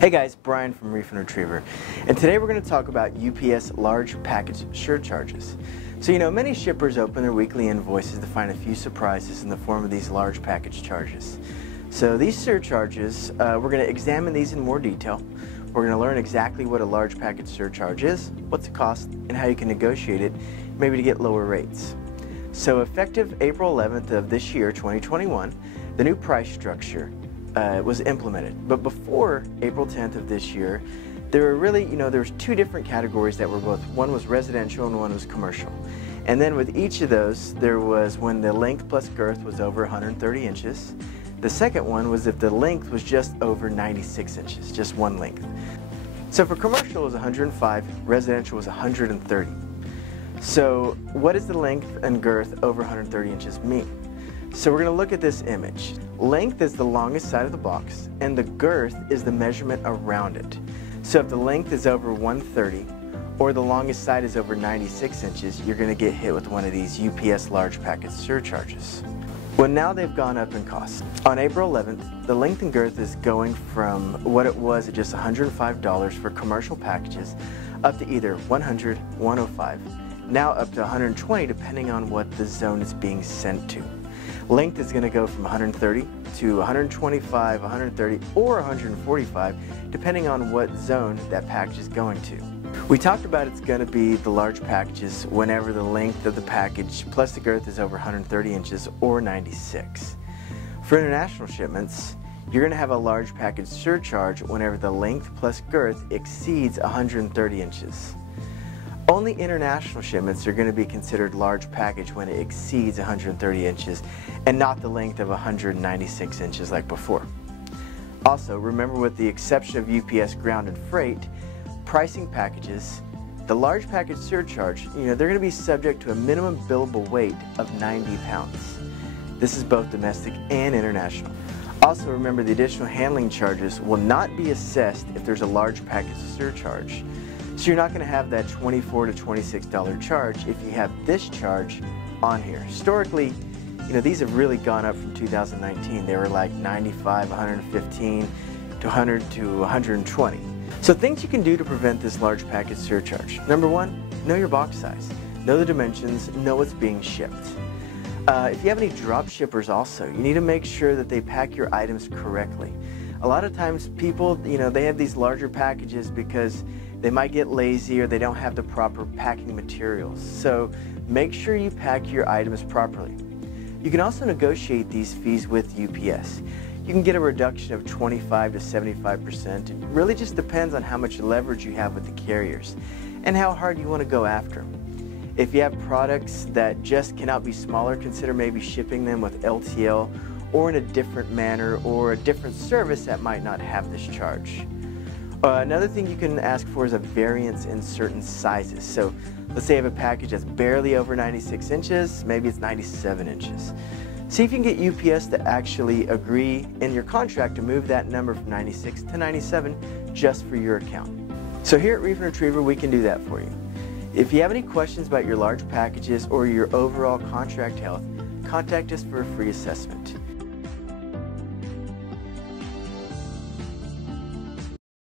Hey guys, Brian from Reef and Retriever, and today we're going to talk about UPS large package surcharges. So many shippers open their weekly invoices to find a few surprises in the form of these large package charges. So these surcharges, we're going to examine these in more detail. We're going to learn exactly what a large package surcharge is, what's it cost, and how you can negotiate it, maybe to get lower rates. So effective April 11th of this year, 2021, the new price structure was implemented. But before April 10th of this year, there were really, there was two different categories that were both, one was residential and one was commercial. And then with each of those, there was when the length plus girth was over 130 inches. The second one was if the length was just over 96 inches, just one length. So for commercial it was 105, residential was 130. So what does the length and girth over 130 inches mean? So we're going to look at this image. Length is the longest side of the box, and the girth is the measurement around it. So if the length is over 130, or the longest side is over 96 inches, you're going to get hit with one of these UPS large package surcharges. Well, now they've gone up in cost. On April 11th, the length and girth is going from what it was at just $105 for commercial packages up to either $100, $105, now up to $120 depending on what the zone is being sent to. Length is going to go from 130 to 125, 130, or 145, depending on what zone that package is going to. We talked about it's going to be the large packages whenever the length of the package plus the girth is over 130 inches or 96. For international shipments, you're going to have a large package surcharge whenever the length plus girth exceeds 130 inches. Only international shipments are going to be considered large package when it exceeds 130 inches and not the length of 196 inches like before. Also, remember with the exception of UPS ground and freight, pricing packages, the large package surcharge, they're going to be subject to a minimum billable weight of 90 pounds. This is both domestic and international. Also remember the additional handling charges will not be assessed if there's a large package surcharge. So you're not going to have that $24 to $26 charge if you have this charge on here. Historically, these have really gone up from 2019. They were like 95, 115 to 100 to 120. So things you can do to prevent this large package surcharge. Number one, know your box size. Know the dimensions, know what's being shipped. If you have any drop shippers also, you need to make sure that they pack your items correctly. A lot of times people, they have these larger packages because they might get lazy or they don't have the proper packing materials. So make sure you pack your items properly. You can also negotiate these fees with UPS. You can get a reduction of 25 to 75%. It really just depends on how much leverage you have with the carriers and how hard you want to go after them. If you have products that just cannot be smaller, consider maybe shipping them with LTL or in a different manner or a different service that might not have this charge. Another thing you can ask for is a variance in certain sizes. So let's say you have a package that's barely over 96 inches, maybe it's 97 inches. See if you can get UPS to actually agree in your contract to move that number from 96 to 97 just for your account. So here at Reef and Retriever, we can do that for you. If you have any questions about your large packages or your overall contract health, contact us for a free assessment.